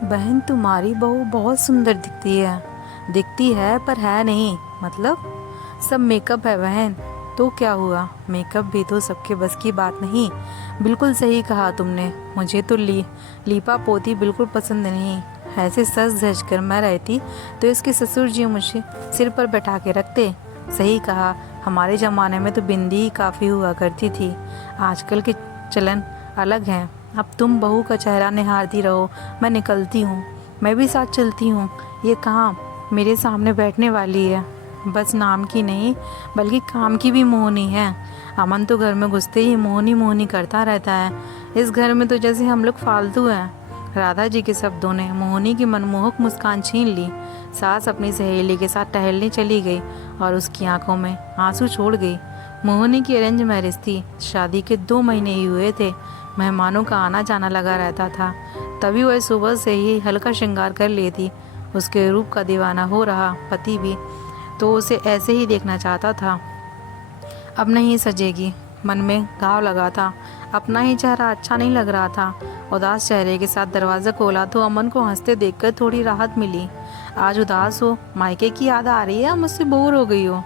बहन तुम्हारी बहू बहुत सुंदर दिखती है पर है नहीं। मतलब सब मेकअप है बहन। तो क्या हुआ, मेकअप भी तो सबके बस की बात नहीं। बिल्कुल सही कहा तुमने। मुझे तो लीपा पोती बिल्कुल पसंद नहीं। ऐसे सज धज कर मैं रहती तो इसके ससुर जी मुझे सिर पर बैठा के रखते। सही कहा, हमारे ज़माने में तो बिंदी ही काफ़ी हुआ करती थी। आजकल के चलन अलग हैं। अब तुम बहू का चेहरा निहारती रहो, मैं निकलती हूँ। मैं भी साथ चलती हूँ। ये कहाँ मेरे सामने बैठने वाली है। बस नाम की नहीं बल्कि काम की भी मोहनी है। अमन तो घर में घुसते ही मोहनी मोहनी करता रहता है। इस घर में तो जैसे हम लोग फालतू हैं। राधा जी के शब्दों ने मोहनी की मनमोहक मुस्कान छीन ली। सास अपनी सहेली के साथ टहलने चली गई और उसकी आंखों में आंसू छोड़ गई। मोहनी की अरेंज मैरिज थी। शादी के 2 महीने ही हुए थे। मेहमानों का आना जाना लगा रहता था। तभी वह सुबह से ही हल्का श्रृंगार कर लेती। उसके रूप का दीवाना हो रहा पति भी तो उसे ऐसे ही देखना चाहता था। अब नहीं सजेगी। मन में घाव लगा था। अपना ही चेहरा अच्छा नहीं लग रहा था। उदास चेहरे के साथ दरवाज़ा खोला तो अमन को हंसते देखकर थोड़ी राहत मिली। आज उदास हो, मायके की याद आ रही है या मुझसे बोर हो गई हो?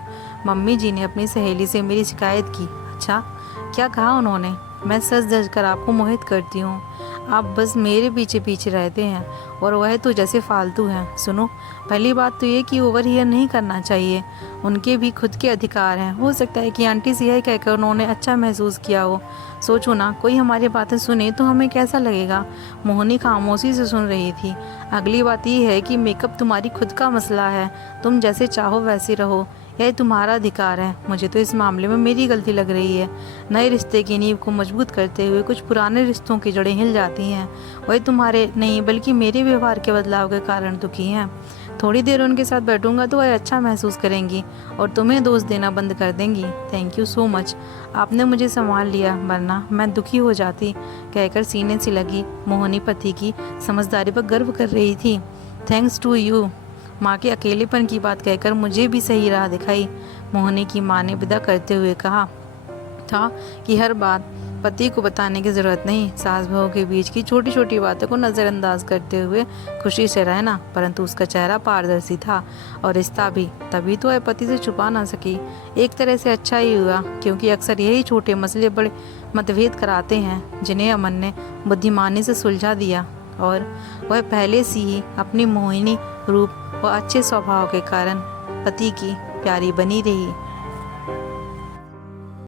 मम्मी जी ने अपनी सहेली से मेरी शिकायत की। अच्छा, क्या कहा उन्होंने? मैं सच धज कर आपको मोहित करती हूँ। आप बस मेरे पीछे पीछे रहते हैं और वह तो जैसे फालतू हैं। सुनो, पहली बात तो ये कि ओवर हियर नहीं करना चाहिए। उनके भी खुद के अधिकार हैं। हो सकता है कि आंटी से यही कहकर उन्होंने अच्छा महसूस किया हो। सोचो ना, कोई हमारी बातें सुने तो हमें कैसा लगेगा। मोहनी खामोशी से सुन रही थी। अगली बात यह है कि मेकअप तुम्हारी खुद का मसला है। तुम जैसे चाहो वैसे रहो, यह तुम्हारा अधिकार है। मुझे तो इस मामले में मेरी गलती लग रही है। नए रिश्ते की नींव को मजबूत करते हुए कुछ पुराने रिश्तों की जड़ें हिल जाती हैं। वही तुम्हारे नहीं बल्कि मेरे व्यवहार के बदलाव के कारण दुखी हैं। थोड़ी देर उनके साथ बैठूंगा तो वह अच्छा महसूस करेंगी और तुम्हें दोष देना बंद कर देंगी। थैंक यू सो मच, आपने मुझे संभाल लिया, वरना मैं दुखी हो जाती, कहकर सीने से लगी। मोहनी पति की समझदारी पर गर्व कर रही थी। Thanks to you. माँ के अकेलेपन की बात कहकर मुझे भी सही राह दिखाई, मोहनी की माँ ने विदा करते हुए कहा था कि हर बात पति को बताने की ज़रूरत नहीं। सास बहू के बीच की छोटी छोटी बातों को नज़रअंदाज करते हुए खुशी से रहना। परंतु उसका चेहरा पारदर्शी था और रिश्ता भी। तभी तो वह पति से छुपा ना सकी। एक तरह से अच्छा ही हुआ, क्योंकि अक्सर यही छोटे मसले बड़े मतभेद कराते हैं, जिन्हें अमन ने बुद्धिमानी से सुलझा दिया। और वह पहले से ही अपनी मोहिनी रूप व अच्छे स्वभाव के कारण पति की प्यारी बनी रही।